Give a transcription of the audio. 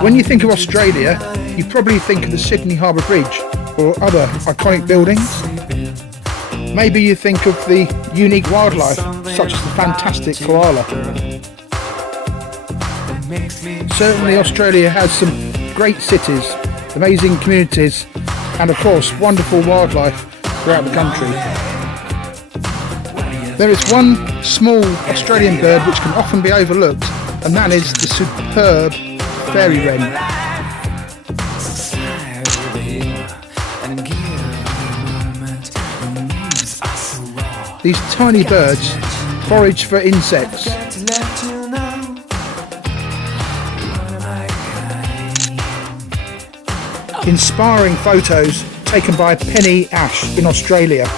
When you think of Australia, you probably think of the Sydney Harbour Bridge or other iconic buildings. Maybe you think of the unique wildlife, such as the fantastic koala. Certainly Australia has some great cities, amazing communities, and of course wonderful wildlife throughout the country. There is one small Australian bird which can often be overlooked, and that is the superb Fairywren. These tiny birds forage for insects. Inspiring photos taken by Penny Ash in Australia.